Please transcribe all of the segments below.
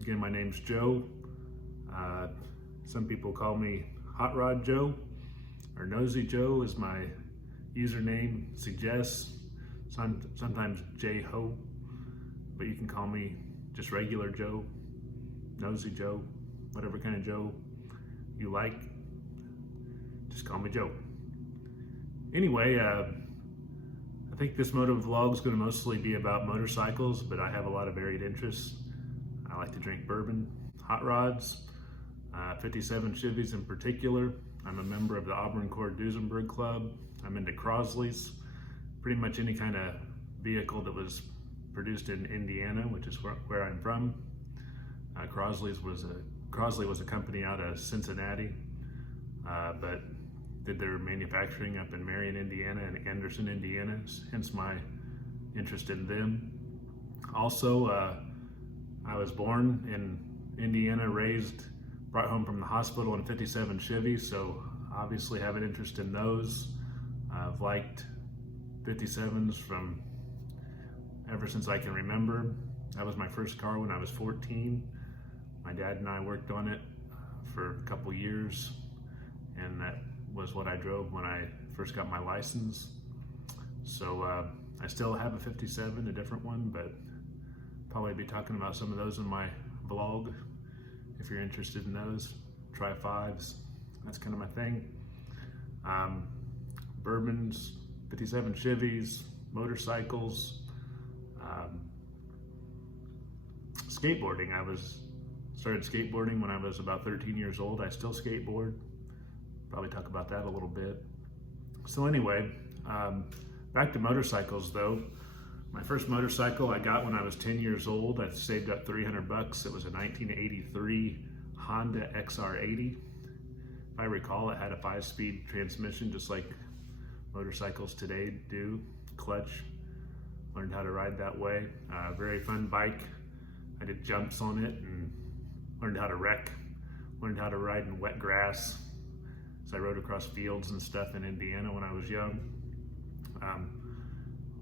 Again, my name's Joe. Some people call me Hot Rod Joe, or Nosy Joe as my username suggests. Sometimes J-Ho, but you can call me just regular Joe, Nosy Joe, whatever kind of Joe you like. Just call me Joe. Anyway, I think this moto vlog is going to mostly be about motorcycles, but I have a lot of varied interests. I like to drink bourbon, hot rods, 57 Chevys in particular. I'm a member of the Auburn Cord Duesenberg Club. I'm into Crosleys, pretty much any kind of vehicle that was produced in Indiana, which is where I'm from. Crosleys Crosley was a company out of Cincinnati, but did their manufacturing up in Marion, Indiana and Anderson, Indiana, hence my interest in them. Also, I was born in Indiana, brought home from the hospital in 57 Chevy, so obviously have an interest in those. I've liked 57s from ever since I can remember. That was my first car when I was 14. My dad and I worked on it for a couple years, and that was what I drove when I first got my license. So I still have a 57, a different one, but probably be talking about some of those in my vlog. If you're interested in those, try fives. That's kind of my thing. Bourbons, 57 Chevys, motorcycles, skateboarding. Started skateboarding when I was about 13 years old. I still skateboard. Probably talk about that a little bit. So anyway, back to motorcycles though. My first motorcycle I got when I was 10 years old. I saved up 300 bucks. It was a 1983 Honda XR80. If I recall, it had a 5-speed transmission, just like motorcycles today do. Clutch. Learned how to ride that way. Very fun bike. I did jumps on it and learned how to wreck. Learned how to ride in wet grass. So I rode across fields and stuff in Indiana when I was young.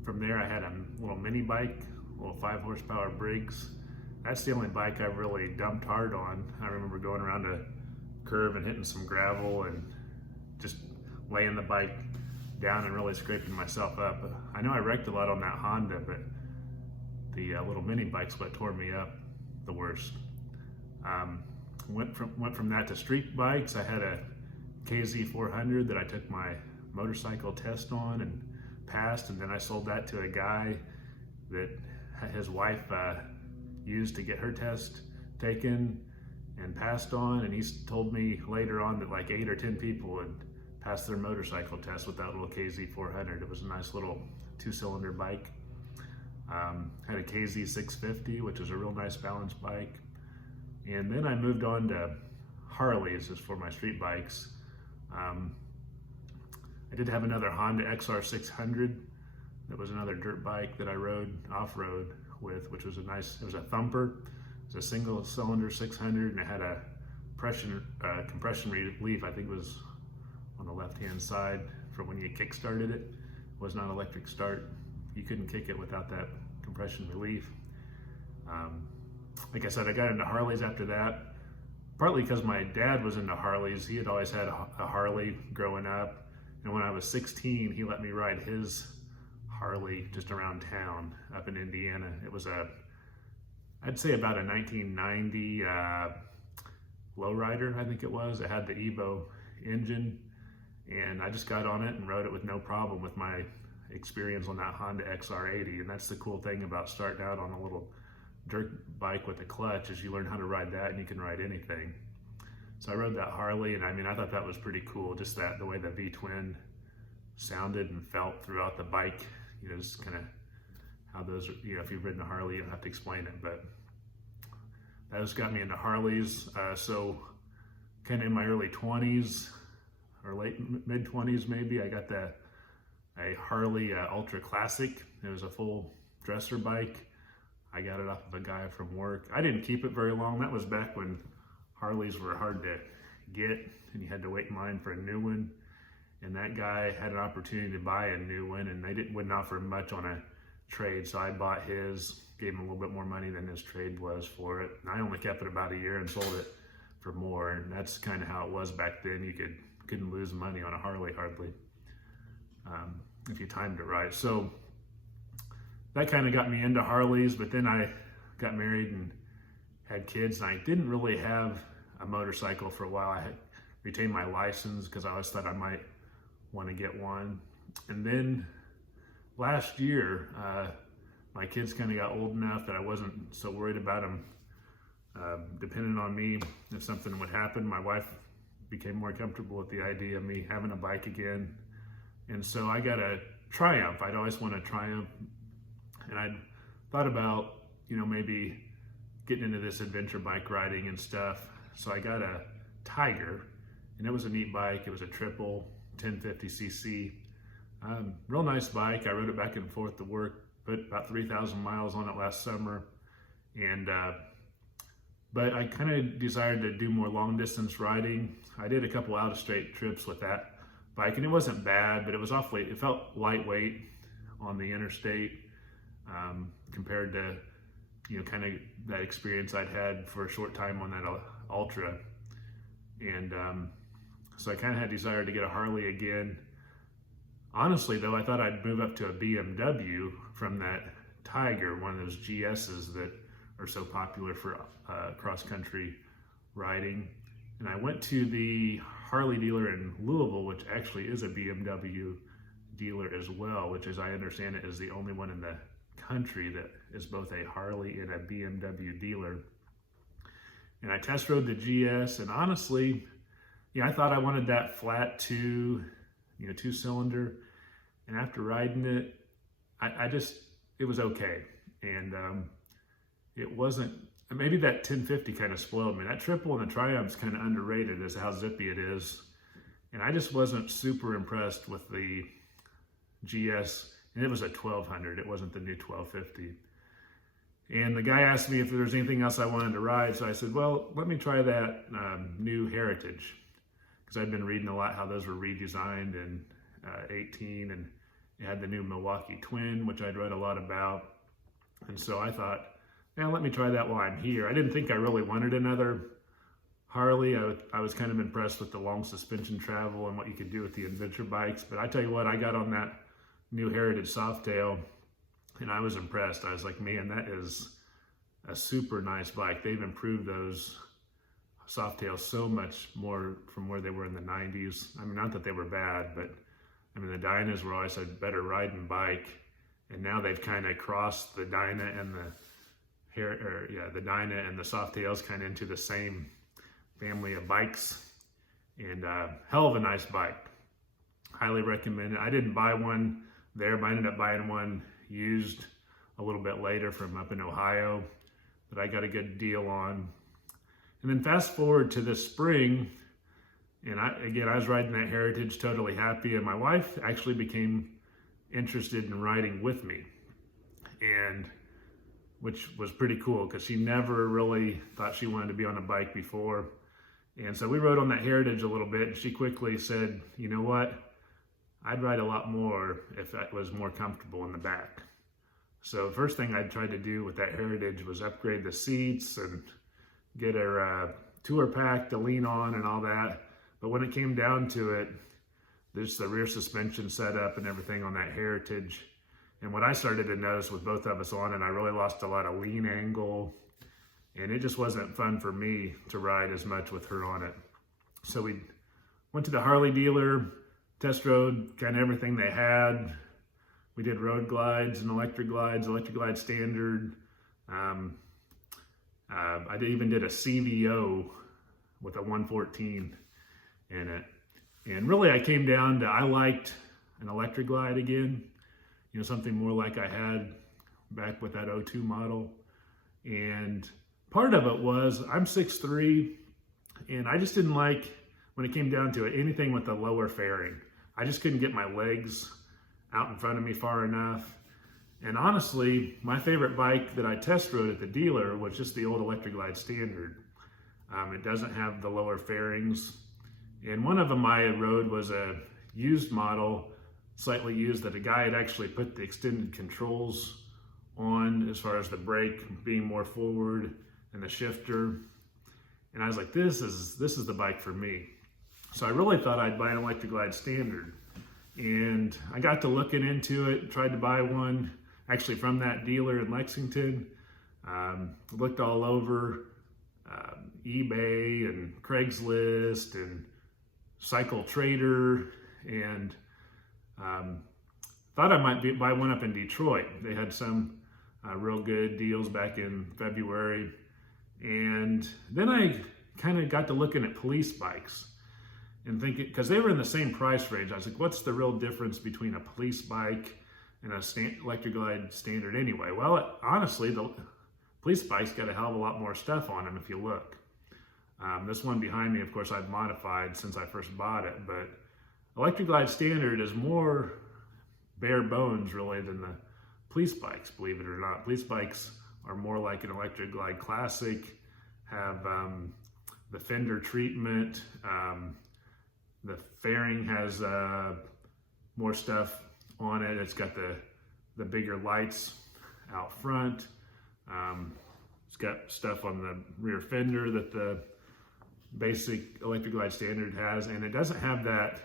From there, I had a little mini bike, a little 5-horsepower Briggs. That's the only bike I've really dumped hard on. I remember going around a curve and hitting some gravel and just laying the bike down and really scraping myself up. I know I wrecked a lot on that Honda, but the little mini bike's what tore me up the worst. Went from that to street bikes. I had a KZ 400 that I took my motorcycle test on and passed, and then I sold that to a guy that his wife used to get her test taken and passed on, and he told me later on that like 8 or 10 people had passed their motorcycle test with that little KZ 400. It was a nice little 2-cylinder bike. Had a KZ 650, which is a real nice balance bike. And then I moved on to Harleys as for my street bikes. I did have another Honda XR 600. That was another dirt bike that I rode off-road with, which was it was a thumper. It was a single cylinder 600, and it had a compression relief. I think it was on the left-hand side for when you kick-started it. It was not electric start. You couldn't kick it without that compression relief. Like I said, I got into Harleys after that, partly because my dad was into Harleys. He had always had a Harley growing up. And when I was 16, he let me ride his Harley just around town up in Indiana. It was I'd say about a 1990 lowrider, I think it was. It had the Evo engine, and I just got on it and rode it with no problem with my experience on that Honda XR80. And that's the cool thing about starting out on a little dirt bike with a clutch, is you learn how to ride that and you can ride anything. So I rode that Harley, and I thought that was pretty cool, just the way the V-twin sounded and felt throughout the bike. Just kind of how those, if you've ridden a Harley, you don't have to explain it, but that just got me into Harleys. So kind of in my early 20s, or mid-20s maybe, I got a Harley Ultra Classic. It was a full dresser bike. I got it off of a guy from work. I didn't keep it very long. That was back when Harleys were hard to get and you had to wait in line for a new one. And that guy had an opportunity to buy a new one, and they wouldn't offer much on a trade. So I bought his, gave him a little bit more money than his trade was for it. And I only kept it about a year and sold it for more. And that's kind of how it was back then. You couldn't lose money on a Harley hardly, if you timed it right. So that kind of got me into Harleys, but then I got married and had kids, and I didn't really have a motorcycle for a while. I had retained my license because I always thought I might want to get one. And then last year, my kids kind of got old enough that I wasn't so worried about them depending on me if something would happen. My wife became more comfortable with the idea of me having a bike again. And so I got a Triumph. I'd always wanted a Triumph. And I'd thought about, maybe getting into this adventure bike riding and stuff. So I got a Tiger, and it was a neat bike. It was a triple 1050cc. Real nice bike. I rode it back and forth to work, put about 3,000 miles on it last summer. And but I kind of desired to do more long distance riding. I did a couple out of state trips with that bike, and it wasn't bad, but it felt lightweight on the interstate compared to, kind of that experience I'd had for a short time on that Ultra. And so I kind of had desire to get a Harley again. Honestly, though, I thought I'd move up to a BMW from that Tiger, one of those GSs that are so popular for cross-country riding. And I went to the Harley dealer in Louisville, which actually is a BMW dealer as well, which, as I understand it, is the only one in the country that is both a Harley and a BMW dealer. And I test rode the GS, and honestly, I thought I wanted that flat two-cylinder. And after riding it, it was okay. And it wasn't, maybe that 1050 kind of spoiled me. That triple and the Triumph's kind of underrated as how zippy it is. And I just wasn't super impressed with the GS, and it was a 1200. It wasn't the new 1250. And the guy asked me if there was anything else I wanted to ride. So I said, well, let me try that new Heritage, because I've been reading a lot how those were redesigned in 18, and it had the new Milwaukee Twin, which I'd read a lot about. And so I thought, let me try that while I'm here. I didn't think I really wanted another Harley. I was kind of impressed with the long suspension travel and what you could do with the adventure bikes. But I tell you what, I got on that new Heritage Softail, and I was impressed. I was like, man, that is a super nice bike. They've improved those Softails so much more from where they were in the 90s. I mean, not that they were bad, but I mean, the Dynas were always a better riding bike. And now they've kind of crossed the Dyna and the Dyna and the Softails kind of into the same family of bikes. And hell of a nice bike. Highly recommend it. I didn't buy one there, but I ended up buying one used a little bit later from up in Ohio that I got a good deal on. And then fast forward to this spring, and I was riding that Heritage totally happy, and my wife actually became interested in riding with me, and which was pretty cool because she never really thought she wanted to be on a bike before. And so we rode on that Heritage a little bit, and she quickly said, you know what, I'd ride a lot more if I was more comfortable in the back. So first thing I tried to do with that Heritage was upgrade the seats and get her tour pack to lean on and all that. But when it came down to it, there's the rear suspension setup and everything on that Heritage. And what I started to notice with both of us on it, I really lost a lot of lean angle, and it just wasn't fun for me to ride as much with her on it. So we went to the Harley dealer, test rode kind of everything they had. We did road glides and electric glide standard. I even did a CVO with a 114 in it. And really I came down to, I liked an electric glide again, something more like I had back with that 02 model. And part of it was I'm 6'3", and I just didn't like, when it came down to it, anything with the lower fairing. I just couldn't get my legs out in front of me far enough. And honestly, my favorite bike that I test rode at the dealer was just the old electric glide standard. It doesn't have the lower fairings. And one of them I rode was a used model, slightly used, that a guy had actually put the extended controls on as far as the brake being more forward and the shifter. And I was like, this is the bike for me. So I really thought I'd buy an Electra Glide Standard. And I got to looking into it, tried to buy one actually from that dealer in Lexington. Looked all over eBay and Craigslist and Cycle Trader, and thought I might buy one up in Detroit. They had some real good deals back in February. And then I kind of got to looking at police bikes and thinking, because they were in the same price range, I was like, what's the real difference between a police bike and a Electra Glide Standard anyway? Well, honestly, the police bike's got a hell of a lot more stuff on them if you look. This one behind me, of course, I've modified since I first bought it, but Electra Glide Standard is more bare bones really than the police bikes, believe it or not. Police bikes are more like an Electra Glide Classic, have the fender treatment, the fairing has more stuff on it. It's got the bigger lights out front. It's got stuff on the rear fender that the basic Electra Glide Standard has, and it doesn't have that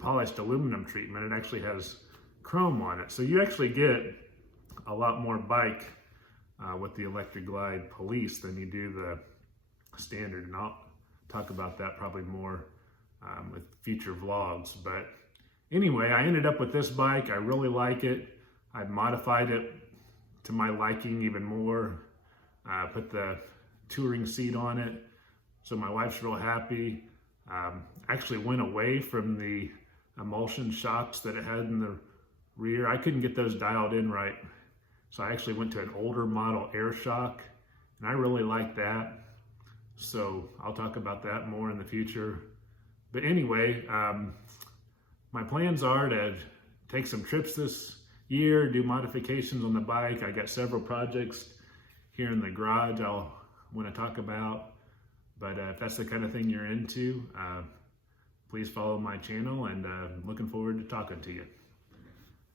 polished aluminum treatment. It actually has chrome on it. So you actually get a lot more bike with the Electra Glide Police than you do the Standard, and I'll talk about that probably more with future vlogs. But anyway, I ended up with this bike. I really like it. I've modified it to my liking even more. Put the touring seat on it, so my wife's real happy. Actually went away from the emulsion shocks that it had in the rear. I couldn't get those dialed in right, so I actually went to an older model air shock, and I really like that. So I'll talk about that more in the future. But anyway, my plans are to take some trips this year, do modifications on the bike. I got several projects here in the garage I'll want to talk about. But if that's the kind of thing you're into, please follow my channel, and looking forward to talking to you.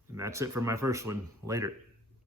And that's it for my first one. Later.